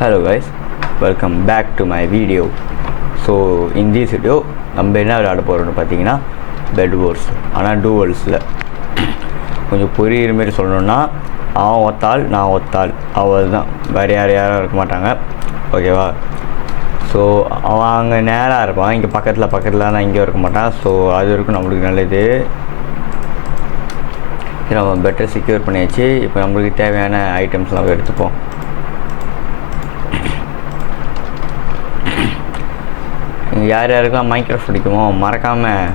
Hello guys, welcome back to my video. So in this video நம்ம என்ன விளையாட போகிறோம்னு பார்த்தீங்கன்னா பெட் வார்ஸ். ஆனால் டூவல்ஸில் கொஞ்சம் புரியுற மாரி சொல்லணுன்னா அவன் ஒத்தாள் நான் ஒத்தாள் அவள் தான், வேறு யாரும் இருக்க மாட்டாங்க. ஓகேவா? ஸோ அவன் அங்கே நேராக இருப்பான், இங்கே பக்கத்தில் தான் இங்கே இருக்க மாட்டான். ஸோ அது வரைக்கும் நம்மளுக்கு நல்லது. நம்ம பெட்டர் செக்யூர் பண்ணியாச்சு. இப்போ நம்மளுக்கு தேவையான ஐட்டம்ஸ்லாம் எடுத்துப்போம். யார் யாருக்கெல்லாம் மைக்ரோஃபோன் பிடிக்குமோ மறக்காமல்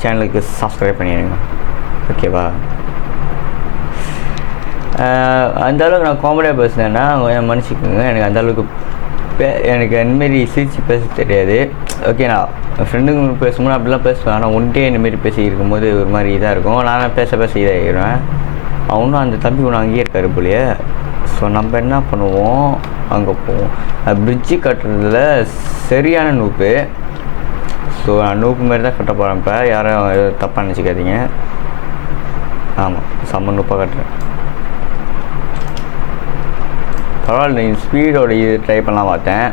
சேனலுக்கு சப்ஸ்கிரைப் பண்ணிடுங்க. ஓகேவா? அந்தளவுக்கு நான் காமெடியாக பேசுனேன்னா கொஞ்சம் மன்னிச்சிக்கோங்க. எனக்கு அந்தளவுக்கு எனக்கு அந்தமாரி சிரித்து பேச தெரியாது. ஓகே, நான் ஃப்ரெண்டுங்க பேசும்போது அப்படிலாம் பேசுவேன். ஆனால் ஒன்டே இந்தமாரி பேசி இருக்கும்போது ஒரு மாதிரி இதாக இருக்கும். நான் பேச இதாகிடுவேன். அவனும் அந்த தம்பி ஒன்று அங்கேயே இருக்காரு போலையே. ஸோ நம்ம என்ன பண்ணுவோம், அங்கே போவோம். பிரிட்ஜு கட்டுறதுல சரியான நூப்பு. ஸோ நான் நூப்பு மாரி தான் கட்ட போகிறேன். இப்போ யாரும் தப்பாக நினச்சிக்காதீங்க. ஆமாம், செம்ம நூப்பாக கட்டுறேன். பரவாயில்ல, நீங்கள் ஸ்பீடோட இது ட்ரை பண்ணலாம் பார்த்தேன்.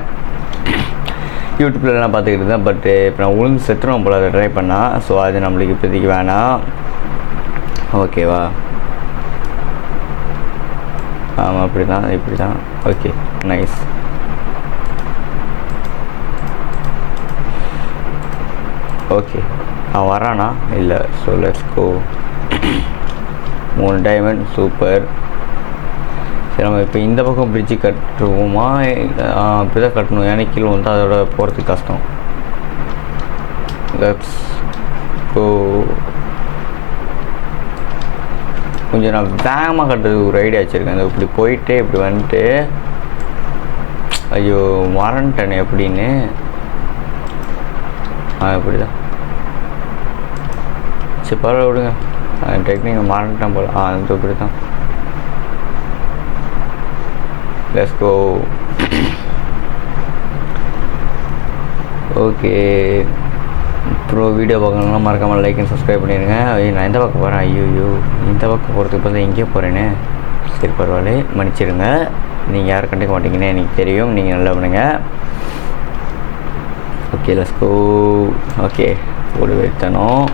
யூடியூப்லலாம் பார்த்துக்கிட்டு இருந்தேன். பட்டு இப்போ நான் உளுந்து செத்துறோம் போல் அதை ட்ரை பண்ணால். ஸோ அது நம்மளுக்கு இப்போதைக்கு வேணாம். ஓகேவா? ஆமாம், அப்படி தான். Okay, nice. ஓகே, அவன் வரானா இல்லை? So let's go. 3 diamond, super. சரி, நம்ம இப்போ இந்த பக்கம் பிரிட்ஜு கட்டுவோமா? இப்படி தான் கட்டணும். ஏன்னா கீழே வந்து அதோட போகிறதுக்கு கஷ்டம். Let's go. கொஞ்சம் நான் வேகமாக கட்டுறதுக்கு ஒரு ஐடியா வச்சுருக்கேன். இப்படி போயிட்டு இப்படி வந்துட்டு ஐயோ மறந்துட்டேனே எப்படின்னு. இப்படி தான். சரி, பரவாயில்ல விடுங்க. டெக்னிக் மறந்துட்டேன் போல். அது இப்படி தான். Let's go. ஓகே, அப்புறம் வீடியோ பார்க்கணுன்னா மறக்காமல் லைக் அண்ட் சப்ஸ்கிரைப் பண்ணிடுங்க. நான் எந்த பக்கம் போகிறேன்? ஐயோ, இந்த பக்கம் போகிறதுக்கு பார்த்தா எங்கேயோ போகிறேன்னு. சரி, பரவாயில்ல, மன்னிச்சிடுங்க. நீங்கள் யாரும் கண்டுக்க மாட்டீங்கன்னு எனக்கு தெரியும். நீங்கள் நல்லா பண்ணுங்க. Okay, let's go. ஓகே, ஒரு வைத்தனும்.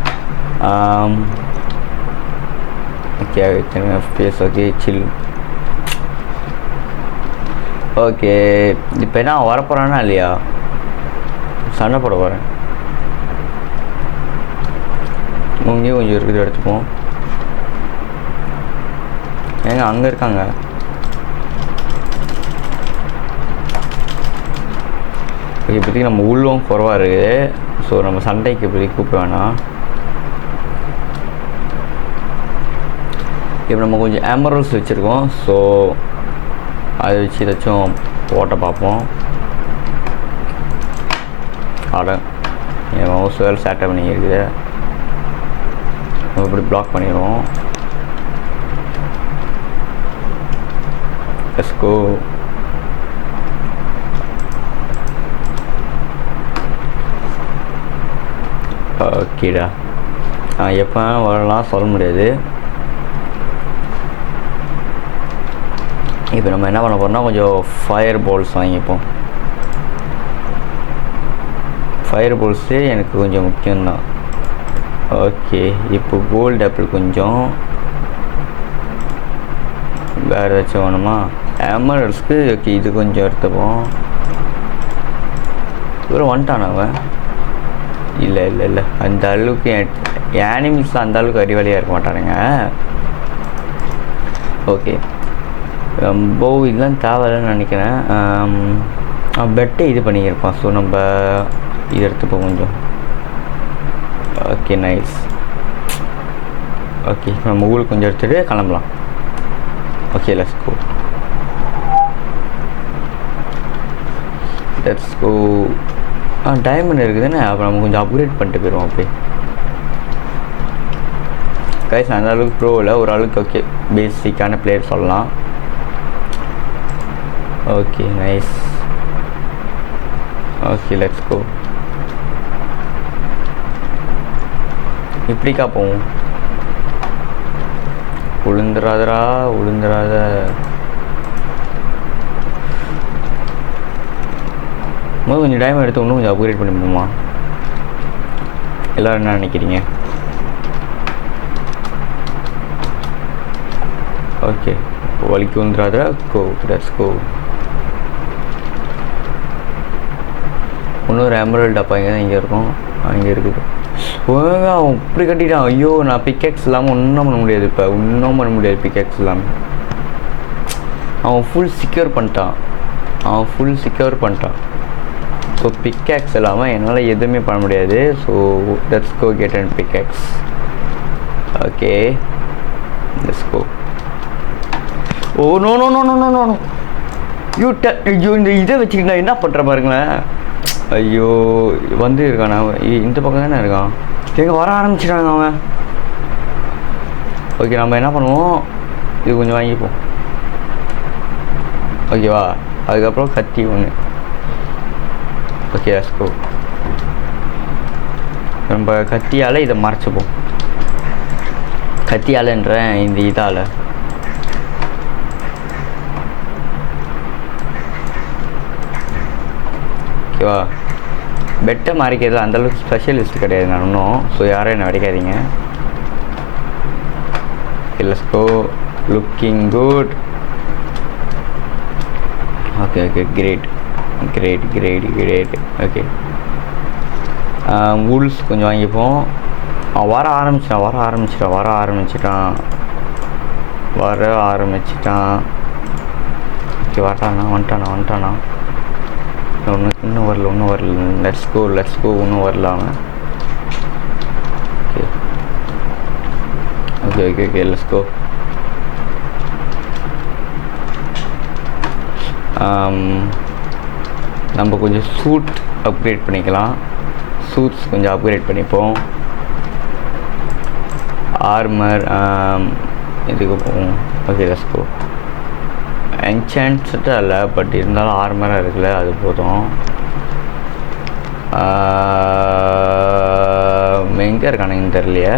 ஓகே, வைத்தனுங்க ஃபேஸ். Okay, chill. ஓகே, இப்போ என்ன வரப்போகிறானா இல்லையா? சண்டை போட போகிறேன். இங்கேயும் கொஞ்சம் இருக்குது, எடுத்துப்போம். ஏங்க அங்கே இருக்காங்க. இப்போதைக்கு நம்ம உள்ளவும் குறவாக இருக்குது. ஸோ நம்ம சண்டைக்கு இப்போதைக்கு கூப்பிட வேணாம். இப்போ நம்ம கொஞ்சம் எமரல்ஸ் வச்சுருக்கோம். ஸோ அதை வச்சு ஏதாச்சும் போட்ட பார்ப்போம். என் மவுஸ் வேறு சேட்டை பண்ணி இருக்குது. நம்ம இப்படி பிளாக் பண்ணிடுவோம். Let's go. ஓகேடா. எப்போ வரலாம் சொல்ல முடியாது. இப்போ நம்ம என்ன பண்ண போகிறோம்னா கொஞ்சம் ஃபயர் பால்ஸ் வாங்கிப்போம். ஃபயர் பால்ஸு எனக்கு கொஞ்சம் முக்கியம்தான். ஓகே, இப்போ கோல்டு ஆப்பிள் கொஞ்சம். வேறு ஏதாச்சும் வேணுமா? எமரல்ஸ்க்கு. ஓகே, இது கொஞ்சம் எடுத்துப்போம். இவரும் வந்துட்டான் அவன். இல்லை அந்த அளவுக்கு ஆனிமல்ஸ் அந்த அளவுக்கு அறிவாளியாக இருக்க மாட்டானுங்க. ஓகே, ரொம்ப இதெல்லாம் தேவையில்லைன்னு நினைக்கிறேன். பெட்டை இது பண்ணியிருப்பான். ஸோ நம்ம இது எடுத்துப்போம் கொஞ்சம். Okay, nice. ஓகே, நம்ம ஊருக்கு கொஞ்சம் எடுத்துகிட்டு கிளம்பலாம். Okay, let's go. டைமண்ட் இருக்குதுன்னு அப்புறம் நம்ம கொஞ்சம் அப்கிரேட் பண்ணிட்டு போயிடுவோம். அப்படியே கைஸ், அந்த அளவுக்கு ப்ரோ இல்லை, ஒரு அளவுக்கு ஓகே பேசிக்கான பிளேயர் சொல்லலாம். Okay, nice. Okay, let's go. இப்படிக்கா போவோம். உளுந்துராதரா. கொஞ்சம் டைம் எடுத்து இன்னும் கொஞ்சம் அப்கிரேட் பண்ணி போமா? எல்லோரும் என்ன நினைக்கிறீங்க? ஓகே, வலிக்கு வந்துடாத. கோ, லெட்ஸ் கோ. இன்னொரு எமரல்ட் டப்பா இங்கே இருக்கும். அங்கே இருக்குது. அவன் இப்படி கட்டிட்டான். ஐயோ, நான் பிக்கெக்ஸ் இல்லாமல் ஒன்றும் பண்ண முடியாது. இப்போ ஒன்றும் பண்ண முடியாது பிக்கெக்ஸ் இல்லாமல். அவன் ஃபுல் செக்யூர் பண்ணிட்டான். ஸோ பிக்கேக்ஸ் இல்லாமல் என்னால் எதுவுமே பண்ண முடியாது. So let's go get and pickaxe. Okay, let's go. Oh no no no no no no no ஐயோ, இந்த இதை வச்சுக்கிட்டு நான் என்ன பண்ணுற பாருங்களேன். ஐயோ, வந்து இருக்கான். இந்த பக்கம் தானே இருக்கான். எங்கே வர ஆரம்பிச்சிட்டாங்க அவன். ஓகே, நம்ம என்ன பண்ணுவோம், இது கொஞ்சம் வாங்கிப்போம். ஓகேவா? அதுக்கப்புறம் கத்தி ஒன்று. Okay, let's go. நம்ம கத்தியால் இதை மறைச்சிப்போம். கத்தியாலன்ற இந்த இதால். ஓகேவா? பெட்டை மறைக்கிறது அந்தளவுக்கு ஸ்பெஷலிஸ்ட் கிடையாது நான் இன்னும். ஸோ யாரும் என்ன அடிக்காதீங்க. Let's go. Looking good. Okay okay, great. Okay, wools கொஞ்சம் வாங்கிப்போம். வர ஆரம்பிச்சிட்டான். ஓகே, வந்துட்டானா. இன்னும் வரல. Let's go. இன்னும் வரல அவன். Okay, let's go. நம்ம கொஞ்சம் சூட் அப்கிரேட் பண்ணிக்கலாம். சூட்ஸ் கொஞ்சம் அப்கிரேட் பண்ணிப்போம். ஆர்மர் இதுக்கு போவோம். ஓகே, லெட்ஸ் கோ. என்சான்ஸ்டாக இல்லை, பட் இருந்தாலும் ஆர்மராக இருக்குல்ல, அது போதும். எங்கே இருக்கானுங்கன்னு தெரியலையே.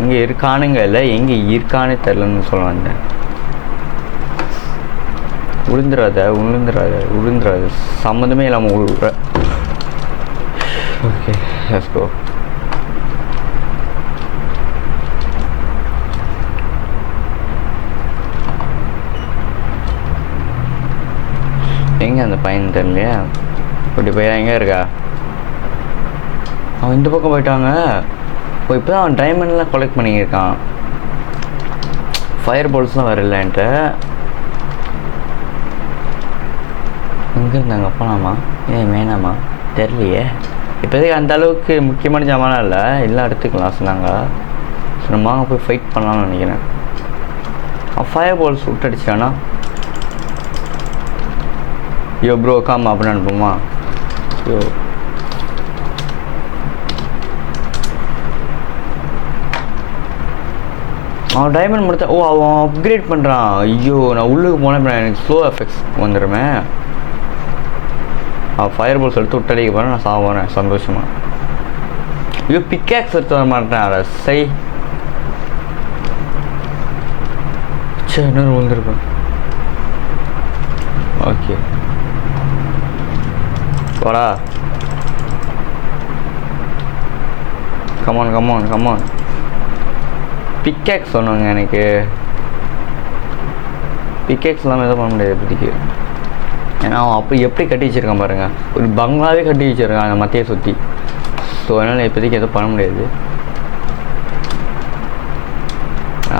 எங்கே இருக்கானுங்க இல்லை, எங்கே இருக்கானே தெரிலன்னு சொல்ல வந்தேன். உளுந்துராத. சம்மந்தமே இல்லாமல் உழுவுற. ஓகே, லெட்ஸ் கோ. எங்கே அந்த பையன் தெரியலையா? இப்படி போய் எங்கே இருக்கா? அவன் இந்த பக்கம் போயிட்டாங்க. இப்போ தான் அவன் டைமண்ட்லாம் கலெக்ட் பண்ணியிருக்கான். ஃபயர் பால்ஸ்லாம் வரல என்கிட்ட. எங்கே இருந்தாங்க? போனாமா? வேணாமா? தெரியலையே. இப்போதைக்கு அந்த அளவுக்கு முக்கியமான ஜாமான் இல்லை, எல்லாம் எடுத்துக்கலாம் சொன்னாங்க. ஸோ நம்ம போய் ஃபைட் பண்ணலாம்னு நினைக்கிறேன். ஃபயர் பால்ஸ் விட்டடிச்சானா? யோ ப்ரோ காம் அப்படின்னு அனுப்புமா? யோ அவன் டைமண்ட் முடித்தா. ஓ, அவன் அப்கிரேட் பண்ணுறான். ஐயோ, நான் உள்ளுக்கு போனேன். எனக்கு ஸ்லோ எஃபெக்ட்ஸ் வந்துடுமே. அவன் ஃபயர் பால்ஸ் எடுத்து விட்டடிக்க போகிறேன். நான் சாப்பிட்றேன் சந்தோஷமாக. ஐயோ, பிக்கேக்ஸ் எடுத்து வர மாட்டேன். அதை சை இன்னொரு விழுந்துருப்பேன். ஓகே, வாடா. கமான். பிக்கேக்ஸ் சொன்னாங்க எனக்கு. பிக்கேக்ஸ் இல்லாமல் எதுவும் பண்ண முடியாது இப்போதைக்கு. ஏன்னா அவன் அப்போ எப்படி கட்டி வச்சுருக்கான் பாருங்கள். ஒரு பங்களாவே கட்டி வச்சுருக்கான் அந்த மத்தையை சுற்றி. ஸோ அதனால் இப்போதைக்கு எதுவும் பண்ண முடியாது.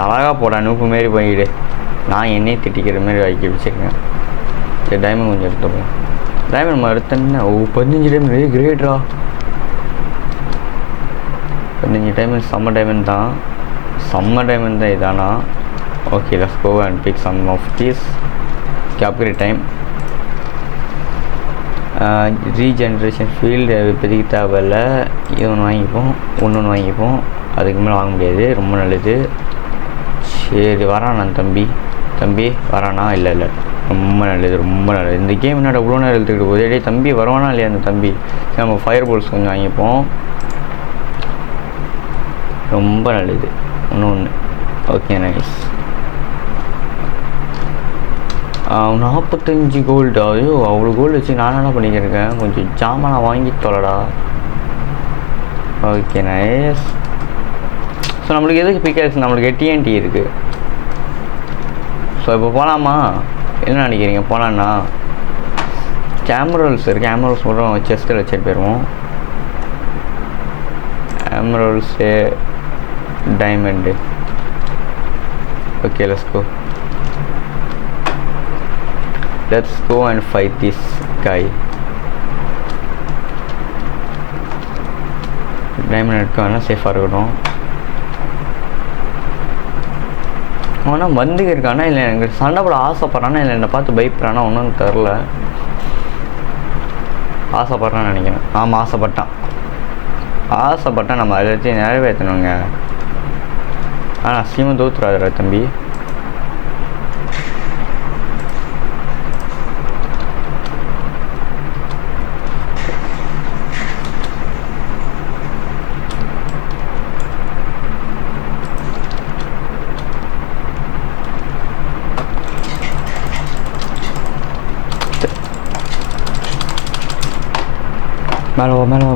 அழகாக போடா, நூப்பு மாரி போயிடு. நான் என்னையே திட்டிக்கிற மாரி வாக்கி வச்சுருக்கேன். சரி, டைமண்ட் கொஞ்சம் எடுத்துப்போம். டைமண்ட் மறுத்தேன்னா 15 டைமண்ட். கிரேட்ரா, 15 டைமண்ட். செம்ம டைமண்ட் தான் இதானா. Okay, let's go and pick some of these. Upgrade time. Regeneration field இப்போதைக்கு தேவையில்ல. இது ஒன்று வாங்கிப்போம். அதுக்கு மேலே வாங்க முடியாது. ரொம்ப நல்லது. சரி, வரானா தம்பி வரானா? இல்லை. ரொம்ப நல்லது. இந்த கேம் என்னோட இவ்வளோ நேரம் எடுத்துக்கிட்டு போகுது. டே தம்பி வருவானா இல்லையா அந்த தம்பி? நம்ம ஃபயர் பால்ஸ் கொஞ்சம் வாங்கிப்போம். ரொம்ப நல்லது. ஒன்று. Okay, nice. 45 கோல்டு. ஐயோ அவ்வளோ கோல்டு வச்சு நான் என்ன பண்ணிக்கிறேன், கொஞ்சம் ஜாமான் வாங்கி தொலைடா. Okay nice. ஸோ நம்மளுக்கு எதுக்கு பிகாஸ் நம்மளுக்கு டிஎன்டி இருக்குது. ஸோ இப்போ போகலாமா, என்ன நினைக்கிறீங்க? போகலான்னா கேமரல்ஸ் இருக்குது, கேமரல்ஸ் மட்டும் செஸ்ட்டில் வச்சுட்டு போயிடுவோம். கேமரல்ஸு diamond. Okay let's go. Let's go and fight this guy. Diamond எடுக்கணும்னா சேஃபாக இருக்கட்டும். ஆனால் வந்து இருக்கானா இல்லை எனக்கு சண்டை போட ஆசைப்பட்றானா இல்லை என்னை பார்த்து பயப்படுறானா ஒன்றும் தெரில. ஆசைப்பட்றான்னு நினைக்கிறேன். ஆமாம் ஆசைப்பட்டான் நம்ம அதை வச்சு நிறைவேற்றணுங்க. ஆனால் சீமன் தோத்துறாதுடா தம்பி.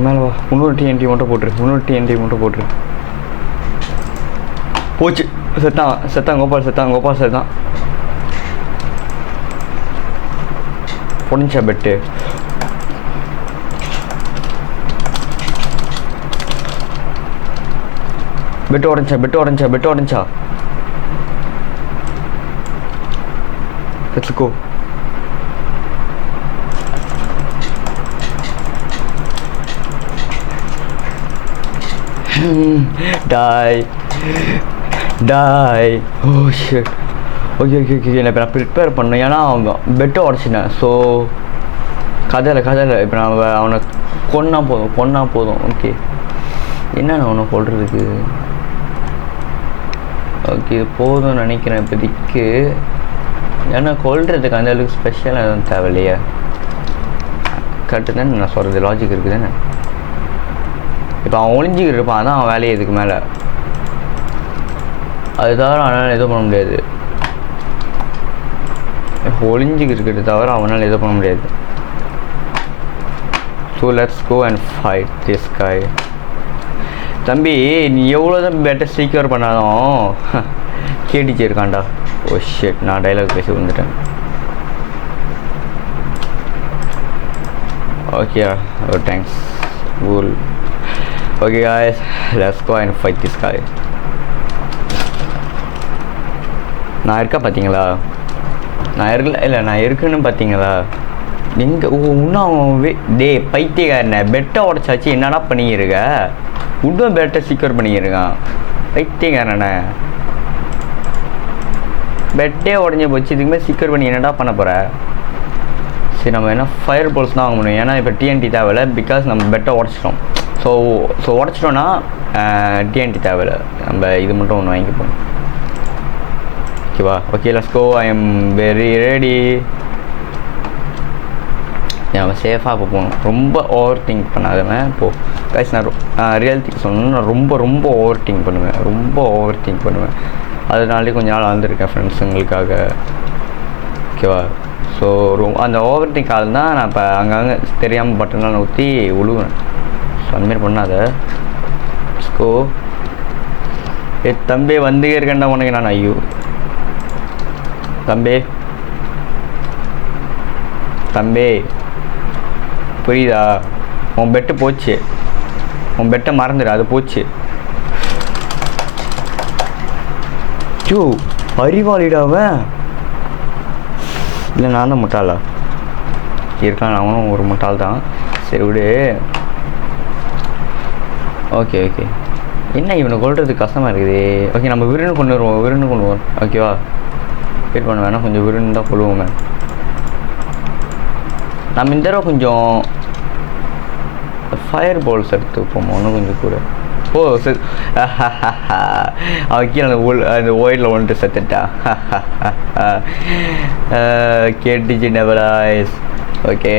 மேலே வா. இன்னொரு டிஎன்டி மட்டும் போட்டுரு. போச்சு. செத்தான் கோபால் செத்தான். பொடிஞ்சா பெட்டு. பெட்டு உடஞ்சா. Let's go. Die. Oh shit. Okay நான் இப்போ ப்ரிப்பேர் பண்ணேன். ஏன்னா அவங்க பெட்டை உடச்சினேன். ஸோ கதையில் இப்போ நான் அவனை கொன்னா போதும். ஓகே என்ன நான் அவனை கொள்றதுக்கு. ஓகே இது போதும்னு நினைக்கிறேன் இப்போதைக்கு. ஏன்னா கொள்றதுக்கு அந்த அளவுக்கு ஸ்பெஷலாக எதுவும் தேவையில்லையா? கரெக்டு தானே நான் சொல்கிறது, லாஜிக் இருக்குது தானே. இப்போ அவன் ஒளிஞ்சிக்கிட்டு இருப்பான், அதான் அவன் வேலையை இதுக்கு மேலே. அது தவிர அவனால் எதுவும் பண்ண முடியாது. இப்போ ஒளிஞ்சிக்கிட்டு இருக்கிறது தவிர அவனால் எதுவும் பண்ண முடியாது. So let's go and fight this guy. தம்பி நீ எவ்வளோ தான் பெட்டர் சீக்யூர் பண்ணாலும் கேடிச்சு இருக்கான்டா. ஓ ஷிட், நான் டைலாக் பேசி வந்துட்டேன். Okay thanks cool. Okay guys, let's go and fight this guy. நான் இருக்கா பார்த்தீங்களா? நான் இருக்குன்னு பார்த்தீங்களா? எங்கே இன்னும் டே பைத்தியக்காரனே, பெட்டை உடச்சாச்சு என்னடா பண்ணியிருக்க? இன்னும் பெட்டை சீக்கிரம் பண்ணியிருக்கான் பைத்தியக்காரனே. பெட்டே உடஞ்சி போச்சு, இதுக்குமே சீக்கிரம் பண்ணி என்னடா பண்ண போகிற? சரி நம்ம என்ன ஃபயர் பால்ஸ் தான் வாங்க முடியும். ஏன்னா இப்போ டிஎன்டி தேவையில்லை, பிகாஸ் நம்ம பெட்டை உடச்சிட்டோம். ஸோ உடச்சிட்டோன்னா டிஎன்டி தேவையில்லை, நம்ம இது மட்டும் ஒன்று வாங்கிப்போம். ஓகேவா? Okay let's go. I am very ready. நம்ம சேஃபாக இப்போ போகணும். ரொம்ப ஓவர் திங்க் பண்ணாதவன் இப்போது கைஸ். நான் ரியல் திங்க் சொல்லணும்னா ரொம்ப ஓவர் திங்க் பண்ணுவேன். அதனாலே கொஞ்சம் நாள் வந்திருக்கேன் ஃப்ரெண்ட்ஸுங்களுக்காக. ஓகேவா? ஸோ அந்த ஓவர் திங்க் ஆள் தான் நான் இப்போ அங்கங்கே தெரியாமல் பட்டனால் ஊற்றி விழுவேன். ஸோ அந்தமாரி பண்ணாத. ஸ்கோ தம்பி வந்து இருக்கேன்டா உனக்கு நான். ஐயோ தம்பி புரியுதா? உன் பெட்டு போச்சு, உன் பெட்டை மறந்துடு, அது போச்சு. ஐயோ அறிவாளிடாவன். இல்லை நான் தான் முட்டாளா இருக்கான்? அவனும் ஒரு முட்டாள் தான். சரி விடு. ஓகே என்ன இவனை கொள்றதுக்கு கஷ்டமாக இருக்குது. ஓகே நம்ம விருன்னு கொண்டு வருவோம். ஓகேவா? வெயிட் பண்ண வேணாம், கொஞ்சம் விருன்னு தான் கொள்வோமே. நம்ம இந்த தடவை கொஞ்சம் ஃபயர் பால்ஸ் எடுத்துப்போம் இன்னும் கொஞ்சம் கூட. ஓ சரி, அவன் கீழே அந்த ஓயிலில் வந்துட்டு செத்துட்டான். கேட்டுச்சு never ice. Okay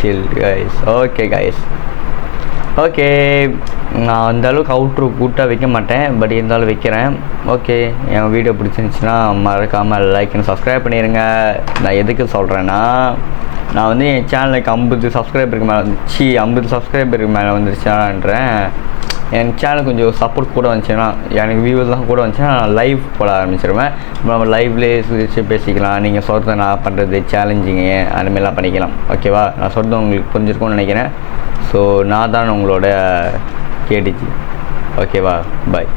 chill guys. Okay guys okay, நான் அந்த அளவுக்கு அவுட்ரு கூட்டாக வைக்க மாட்டேன், பட் இருந்தாலும் வைக்கிறேன். ஓகே, என் வீடியோ பிடிச்சிருந்துச்சின்னா மறக்காமல் லைக் அண்ட் சப்ஸ்கிரைப் பண்ணிடுங்க. நான் எதுக்கு சொல்கிறேன்னா, நான் வந்து என் சேனலுக்கு 50 சப்ஸ்கிரைபருக்கு மேலே வந்துச்சு, 50 சப்ஸ்கிரைபருக்கு மேலே வந்துருச்சான்றேன். என் சேனல் கொஞ்சம் சப்போர்ட் கூட வந்துச்சுன்னா, எனக்கு வியூவர்ஸ்லாம் கூட வந்துச்சுன்னா நான் லைவ் போட ஆரம்பிச்சிருவேன். நம்ம லைவ்லேயே சுற்றி பேசிக்கலாம், நீங்கள் சொல்கிறத நான் பண்ணுறது சேலஞ்சிங்கு அந்தமாரிலாம் பண்ணிக்கலாம். ஓகேவா? நான் சொல்கிறது உங்களுக்கு புரிஞ்சிருக்கும்னு நினைக்கிறேன். ஸோ நான் தான் உங்களோட கேடிஜி. ஓகேவா? பாய்.